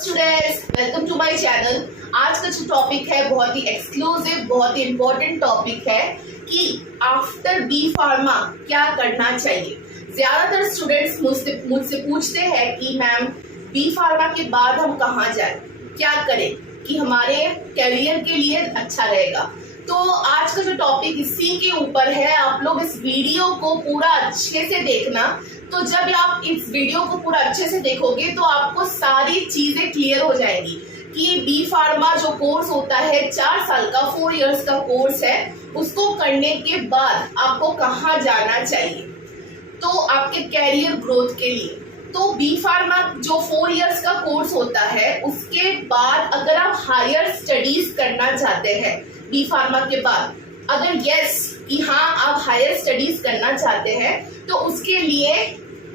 Students, welcome to my channel. आज का जो टॉपिक है बहुत ही एक्सक्लूसिव, बहुत ही इम्पोर्टेंट टॉपिक है कि आफ्टर बी फार्मा क्या करना चाहिए। ज्यादातर स्टूडेंट्स मुझसे पूछते हैं कि मैम बी फार्मा के बाद हम कहाँ जाएं, क्या करें कि हमारे करियर के लिए अच्छा रहेगा। तो आज का जो टॉपिक इसी के ऊपर है। आप लोग इस वीडियो को पूरा अच्छे से देखना। तो जब आप इस वीडियो को पूरा अच्छे से देखोगे तो आपको सारी चीजें क्लियर हो जाएंगी कि बी फार्मा जो कोर्स होता है 4 साल का 4 इयर्स का कोर्स है, उसको करने के बाद आपको कहाँ जाना चाहिए तो आपके कैरियर ग्रोथ के लिए। तो बी फार्मा जो 4 इयर्स का कोर्स होता है, उसके बाद अगर आप हायर स्टडीज करना चाहते हैं बी फार्मा के बाद, अगर यस कि हाँ आप हायर स्टडीज करना चाहते हैं तो उसके लिए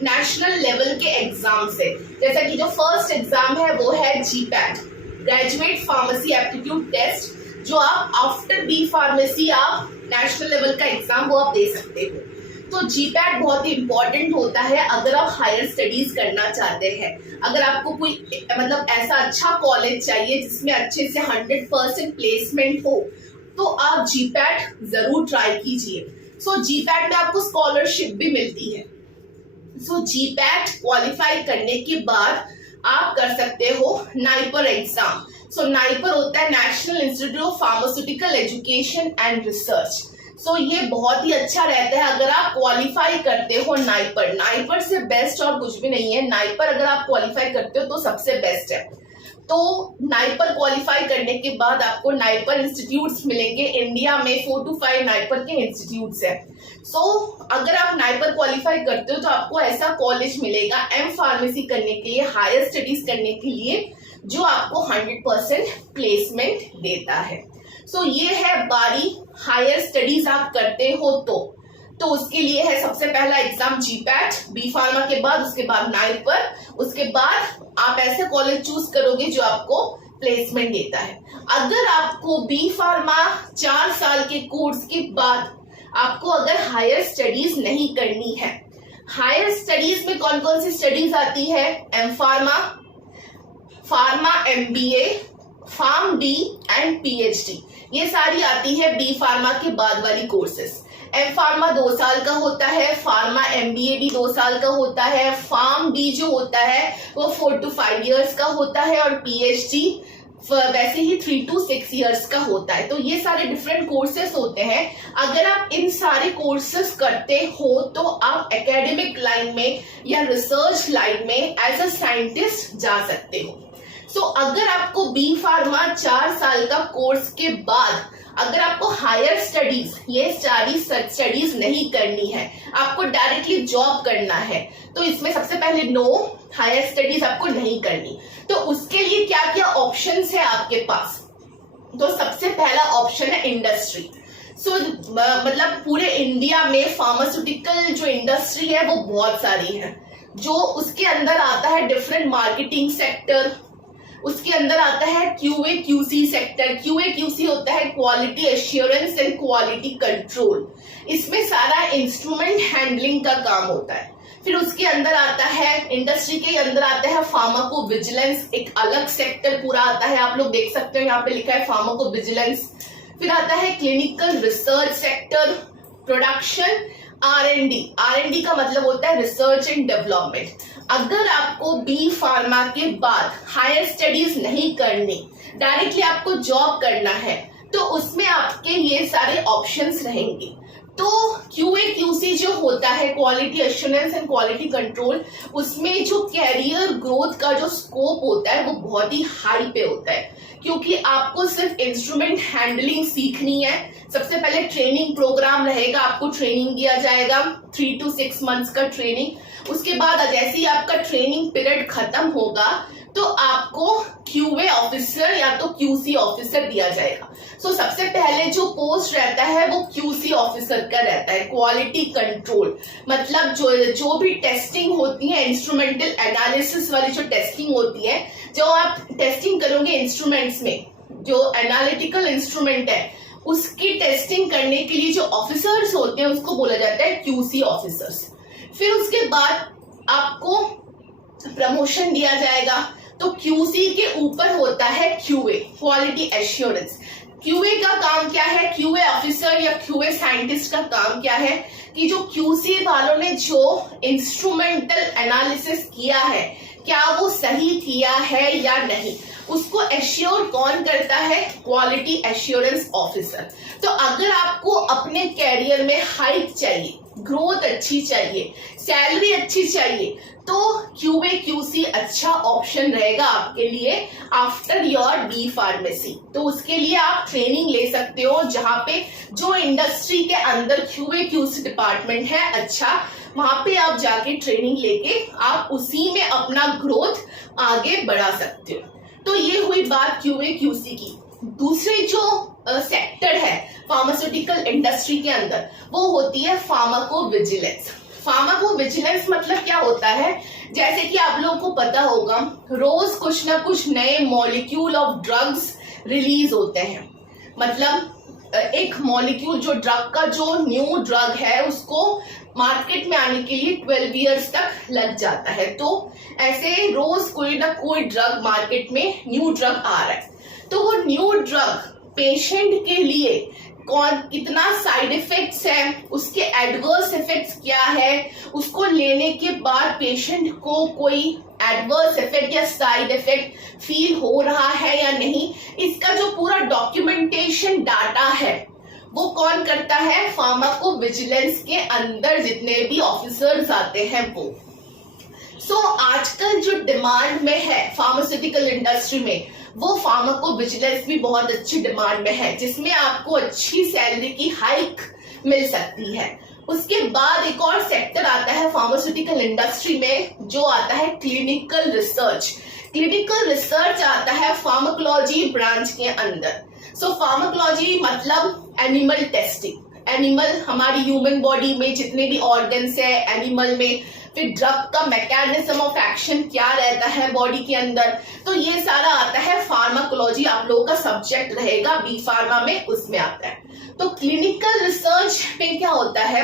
नेशनल लेवल के एग्जाम से, जैसा कि जो फर्स्ट एग्जाम है वो है GPAT, graduate pharmacy aptitude test, जो आप आफ्टर बी फार्मेसी आप नेशनल लेवल का एग्जाम वो आप दे सकते हो। तो जीपैट बहुत ही इंपॉर्टेंट होता है अगर आप हायर स्टडीज करना चाहते हैं। अगर आपको कोई मतलब ऐसा अच्छा कॉलेज चाहिए जिसमें अच्छे से 100% प्लेसमेंट हो तो आप जीपैट जरूर ट्राई कीजिए। सो जीपैट में आपको स्कॉलरशिप भी मिलती है। सो जीपैट क्वालिफाई करने के बाद आप कर सकते हो नाइपर एग्जाम। सो नाइपर होता है national institute of pharmaceutical education and research. So ये बहुत ही अच्छा रहता है अगर आप क्वालिफाई करते हो नाइपर। नाइपर से बेस्ट और कुछ भी नहीं है। नाइपर अगर आप क्वालिफाई करते हो तो सबसे बेस्ट है। तो नाइपर क्वालिफाई करने के बाद आपको नाइपर इंस्टीट्यूट्स मिलेंगे। इंडिया में 4 to 5 नाइपर के इंस्टीट्यूट्स हैं। सो अगर आप नाइपर क्वालिफाई करते हो तो आपको ऐसा कॉलेज मिलेगा एम फार्मेसी करने के लिए, हायर स्टडीज करने के लिए, जो आपको 100% प्लेसमेंट देता है। सो ये है बारी हायर स्टडीज आप करते हो तो उसके लिए है सबसे पहला एग्जाम जीपैट बी फार्मा के बाद, उसके बाद नाइपर, उसके बाद आप ऐसे कॉलेज चूज करोगे जो आपको प्लेसमेंट देता है। अगर आपको बी फार्मा 4 साल के कोर्स के बाद आपको अगर हायर स्टडीज नहीं करनी है, हायर स्टडीज में कौन कौन सी स्टडीज आती है? M pharma, pharma MBA, pharm D and PhD, ये सारी आती है बी फार्मा के बाद वाली कोर्सेस। एम फार्मा 2 साल का होता है, फार्मा एमबीए भी 2 साल का होता है, फार्म डी जो होता है वो 4 to 5 इयर्स का होता है और पीएचडी वैसे ही 3 to 6 इयर्स का होता है। तो ये सारे डिफरेंट कोर्सेस होते हैं। अगर आप इन सारे कोर्सेस करते हो तो आप एकेडमिक लाइन में या रिसर्च लाइन में एज अ साइंटिस्ट जा सकते हो। सो अगर आपको बी फार्मा 4 साल का कोर्स के बाद अगर आपको हायर स्टडीज, ये सारी स्टडीज नहीं करनी है, आपको डायरेक्टली जॉब करना है, तो इसमें सबसे पहले नो, हायर स्टडीज आपको नहीं करनी। तो उसके लिए क्या क्या ऑप्शंस है आपके पास? तो सबसे पहला ऑप्शन है इंडस्ट्री। सो मतलब पूरे इंडिया में फार्मास्यूटिकल जो इंडस्ट्री है वो बहुत सारी है। जो उसके अंदर आता है डिफरेंट मार्केटिंग सेक्टर, उसके अंदर आता है QA QC sector. QA QC होता है quality assurance and quality control. इसमें सारा इंस्ट्रूमेंट हैंडलिंग का काम होता है। फिर उसके अंदर आता है, इंडस्ट्री के अंदर आता है फार्माको विजिलेंस, एक अलग सेक्टर पूरा आता है। आप लोग देख सकते हो यहाँ पे लिखा है फार्माको विजिलेंस। फिर आता है क्लिनिकल रिसर्च सेक्टर, प्रोडक्शन, आर&डी का मतलब होता है रिसर्च एंड डेवलपमेंट। अगर आपको बी फार्मा के बाद हायर स्टडीज नहीं करनी, डायरेक्टली आपको जॉब करना है, तो उसमें आपके ये सारे ऑप्शंस रहेंगे। तो क्यूए क्यूसी जो होता है quality assurance and quality control, उसमें जो कैरियर ग्रोथ का जो स्कोप होता है वो बहुत ही हाई पे होता है, क्योंकि आपको सिर्फ इंस्ट्रूमेंट हैंडलिंग सीखनी है। सबसे पहले ट्रेनिंग प्रोग्राम रहेगा, आपको ट्रेनिंग दिया जाएगा 3 to 6 मंथ्स का ट्रेनिंग। उसके बाद जैसे ही आपका ट्रेनिंग पीरियड खत्म होगा तो आपको क्यूए ऑफिसर या तो क्यूसी ऑफिसर दिया जाएगा। सो सबसे पहले जो पोस्ट रहता है वो क्यूसी ऑफिसर का रहता है, क्वालिटी कंट्रोल। मतलब जो भी टेस्टिंग होती है, इंस्ट्रूमेंटल एनालिसिस वाली जो टेस्टिंग होती है, जो आप टेस्टिंग करोगे इंस्ट्रूमेंट्स में, जो एनालिटिकल इंस्ट्रूमेंट है उसकी टेस्टिंग करने के लिए जो ऑफिसर्स होते हैं उसको बोला जाता है क्यूसी ऑफिसर्स। फिर उसके बाद आपको प्रमोशन दिया जाएगा। तो क्यूसी के ऊपर होता है क्यूए, क्वालिटी एश्योरेंस। क्यूए का काम क्या है, क्यूए ऑफिसर या क्यूए साइंटिस्ट का काम क्या है कि जो क्यूसी वालों ने जो इंस्ट्रूमेंटल एनालिसिस किया है क्या वो सही किया है या नहीं, उसको एश्योर कौन करता है, क्वालिटी एश्योरेंस ऑफिसर। तो अगर आपको अपने कैरियर में हाइक चाहिए, ग्रोथ अच्छी चाहिए, सैलरी अच्छी चाहिए, तो क्यूए क्यूसी अच्छा ऑप्शन रहेगा आपके लिए आफ्टर योर बी फार्मेसी। तो उसके लिए आप ट्रेनिंग ले सकते हो, जहां पे जो इंडस्ट्री के अंदर क्यूए क्यूसी डिपार्टमेंट है अच्छा, वहां पे आप जाके ट्रेनिंग लेके आप उसी में अपना ग्रोथ आगे बढ़ा सकते हो। तो ये हुई बात क्यूए क्यूसी की। दूसरी जो सेक्टर है फार्मास्यूटिकल इंडस्ट्री के अंदर, वो होती है फार्माकोविजिलेंस। फार्माकोविजिलेंस मतलब क्या होता है, जैसे कि आप लोगों को पता होगा रोज कुछ ना कुछ नए मॉलिक्यूल ऑफ ड्रग्स रिलीज होते हैं। मतलब एक मॉलिक्यूल, जो ड्रग का जो न्यू ड्रग है उसको मार्केट में आने के लिए 12 इयर्स तक लग जाता है। तो ऐसे रोज कोई ना कोई ड्रग मार्केट में न्यू ड्रग आ रहा है। तो वो न्यू ड्रग पेशेंट के लिए कौन कितना साइड इफेक्ट्स है, उसके एडवर्स इफेक्ट्स क्या है, उसको लेने के बाद पेशेंट को कोई एडवर्स इफेक्ट या साइड इफेक्ट फील हो रहा है या नहीं, इसका जो पूरा डॉक्यूमेंटेशन डाटा है वो कौन करता है, फार्माकोविजिलेंस के अंदर जितने भी ऑफिसर्स आते हैं वो। सो आजकल जो डिमांड में है फार्मास्यूटिकल इंडस्ट्री में, वो फार्माकोविजिलेंस भी बहुत अच्छी डिमांड में है, जिसमें आपको अच्छी सैलरी की हाइक मिल सकती है। उसके बाद एक और सेक्टर आता है फार्मास्यूटिकल इंडस्ट्री में, जो आता है क्लिनिकल रिसर्च। क्लिनिकल रिसर्च आता है फार्माकोलॉजी ब्रांच के अंदर। सो फार्माकोलॉजी मतलब एनिमल टेस्टिंग, एनिमल हमारी ह्यूमन बॉडी में जितने भी ऑर्गन्स है एनिमल में, फिर ड्रग का मैकेनिज्म ऑफ एक्शन क्या रहता है बॉडी के अंदर, तो ये सारा आता है फार्माकोलॉजी। आप लोगों का सब्जेक्ट रहेगा बी फार्मा में, उसमें आता है। तो क्लिनिकल रिसर्च में क्या होता है,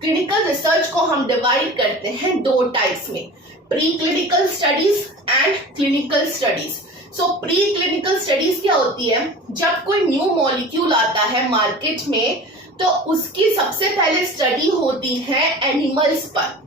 क्लिनिकल रिसर्च को हम डिवाइड करते हैं दो टाइप्स में, pre clinical studies and clinical studies. So pre clinical studies क्या होती है, जब कोई न्यू मॉलिक्यूल आता है मार्केट में तो उसकी सबसे पहले स्टडी होती है एनिमल्स पर,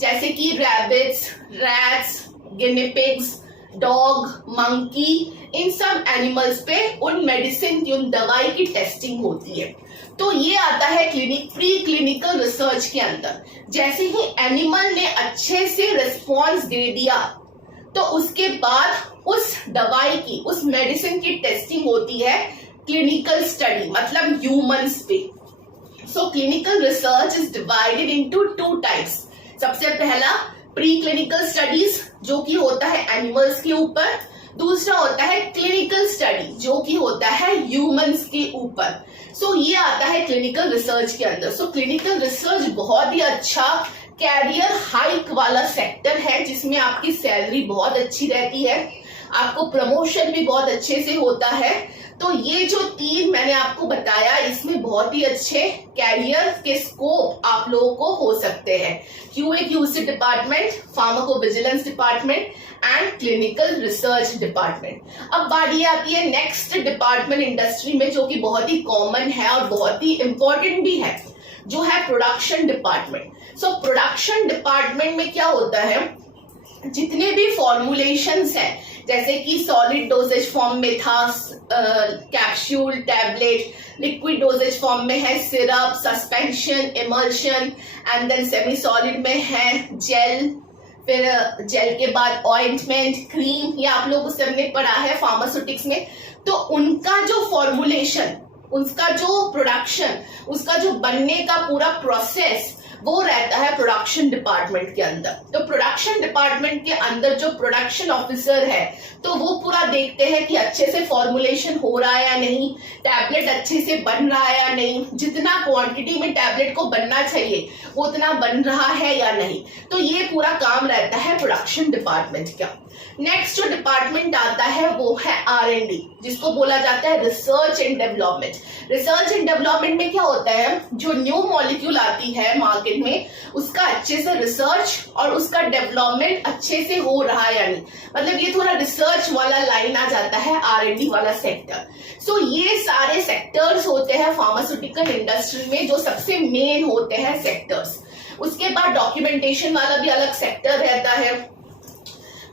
जैसे कि rabbits, rats, guinea pigs, dog, monkey, इन सब एनिमल्स पे उन मेडिसिन की, उन दवाई की टेस्टिंग होती है। तो ये आता है प्री क्लिनिकल रिसर्च के अंदर। जैसे ही एनिमल ने अच्छे से रिस्पॉन्स दे दिया तो उसके बाद उस दवाई की, उस मेडिसिन की टेस्टिंग होती है क्लिनिकल स्टडी, मतलब ह्यूमंस पे। So clinical research is divided into two types. सबसे पहला प्री क्लिनिकल स्टडीज जो कि होता है एनिमल्स के ऊपर, दूसरा होता है क्लिनिकल स्टडी जो कि होता है ह्यूमंस के ऊपर। सो ये आता है क्लिनिकल रिसर्च के अंदर। सो क्लिनिकल रिसर्च बहुत ही अच्छा कैरियर हाइक वाला सेक्टर है, जिसमें आपकी सैलरी बहुत अच्छी रहती है, आपको प्रमोशन भी बहुत अच्छे से होता है। तो ये जो तीन मैंने आपको बताया, इसमें बहुत ही अच्छे कैरियर के स्कोप आप लोगों को हो सकते हैं, QA QC department, pharmacovigilance department and clinical research department. अब बारी आती है नेक्स्ट डिपार्टमेंट इंडस्ट्री में, जो कि बहुत ही कॉमन है और बहुत ही इंपॉर्टेंट भी है, जो है production department. So production department में क्या होता है, जितने भी फॉर्मुलेशंस हैं, जैसे कि सॉलिड डोजेज फॉर्म में था capsule, tablet, liquid dosage form में है syrup, suspension, emulsion, and then semi solid में है जेल, फिर जेल के बाद ऑइंटमेंट, क्रीम, ये आप लोग सबने पढ़ा है फार्मास्यूटिक्स में। तो उनका जो फॉर्मुलेशन, उसका जो प्रोडक्शन, उसका जो बनने का पूरा प्रोसेस, वो रहता है प्रोडक्शन डिपार्टमेंट के अंदर। तो प्रोडक्शन डिपार्टमेंट के अंदर जो प्रोडक्शन ऑफिसर है, तो वो पूरा देखते हैं कि अच्छे से फॉर्मुलेशन हो रहा है या नहीं, टैबलेट अच्छे से बन रहा है या नहीं, जितना क्वांटिटी में टैबलेट को बनना चाहिए उतना बन रहा है या नहीं। तो ये पूरा काम रहता है प्रोडक्शन डिपार्टमेंट का। नेक्स्ट जो डिपार्टमेंट आता है वो है R&D, जिसको बोला जाता है research and development. Research and development में क्या होता है, जो न्यू मॉलिक्यूल आती है मार्केट में उसका अच्छे से रिसर्च और उसका डेवलपमेंट अच्छे से हो रहा है या नहीं, मतलब ये थोड़ा रिसर्च वाला लाइन आ जाता है R&D वाला सेक्टर। सो ये सारे सेक्टर्स होते हैं फार्मास्यूटिकल इंडस्ट्री में जो सबसे मेन होते हैं सेक्टर्स। उसके बाद डॉक्यूमेंटेशन वाला भी अलग सेक्टर रहता है।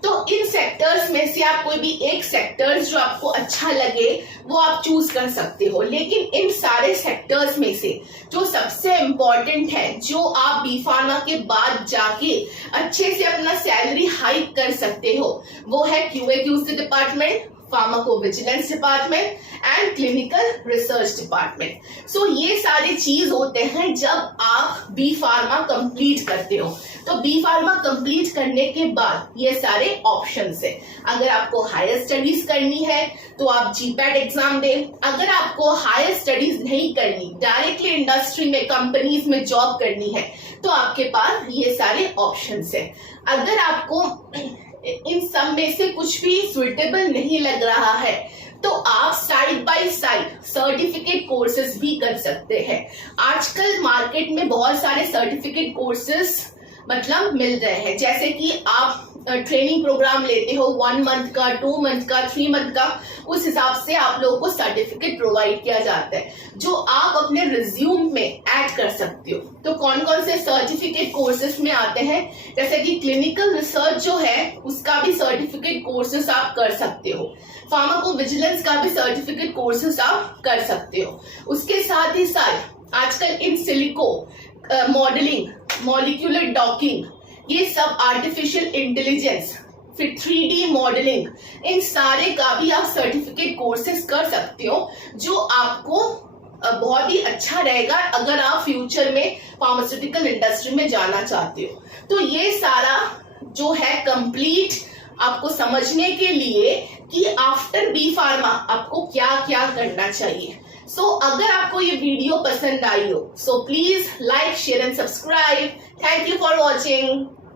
तो इन सेक्टर्स में से आप कोई भी एक सेक्टर्स जो आपको अच्छा लगे वो आप चूज कर सकते हो, लेकिन इन सारे सेक्टर्स में से जो सबसे इम्पोर्टेंट है, जो आप बी फार्मा के बाद जाके अच्छे से अपना सैलरी हाइक कर सकते हो, वो है QA/QC department, pharmacovigilance department and clinical research department. So ये सारे चीज होते हैं जब आप बी फार्मा कंप्लीट करते हो। तो बी फार्मा कंप्लीट करने के बाद ये सारे ऑप्शंस है। अगर आपको हायर स्टडीज करनी है तो आप GPAT एग्जाम दें। अगर आपको हायर स्टडीज नहीं करनी, डायरेक्टली इंडस्ट्री में कंपनीज में जॉब करनी है, तो आपके पास ये सारे ऑप्शंस है। अगर आपको इन सब में से कुछ भी सुइटेबल नहीं लग रहा है तो आप side by side certificate courses भी कर सकते हैं। आजकल मार्केट में बहुत सारे सर्टिफिकेट कोर्सेज मतलब मिल रहे हैं, जैसे कि आप ट्रेनिंग प्रोग्राम लेते हो 1 मंथ का, 2 मंथ का, 3 मंथ का, उस हिसाब से आप लोगों को सर्टिफिकेट प्रोवाइड किया जाता है जो आप अपने रिज्यूम में ऐड कर सकते हो। तो कौन कौन से सर्टिफिकेट कोर्सेज में आते हैं, जैसे कि क्लिनिकल रिसर्च जो है उसका भी सर्टिफिकेट कोर्सेज आप कर सकते हो, फार्माकोविजिलेंस का भी सर्टिफिकेट कोर्सेज आप कर सकते हो। उसके साथ ही साथ आजकल in silico modelling, molecular docking, ये सब आर्टिफिशियल इंटेलिजेंस, फिर 3D मॉडलिंग, इन सारे का भी आप सर्टिफिकेट कोर्सेज कर सकते हो, जो आपको बहुत ही अच्छा रहेगा अगर आप फ्यूचर में फार्मास्यूटिकल इंडस्ट्री में जाना चाहते हो। तो ये सारा जो है कंप्लीट आपको समझने के लिए कि आफ्टर बी फार्मा आपको क्या क्या करना चाहिए। सो अगर आपको ये वीडियो पसंद आई हो, so please like, share and subscribe. Thank you for watching.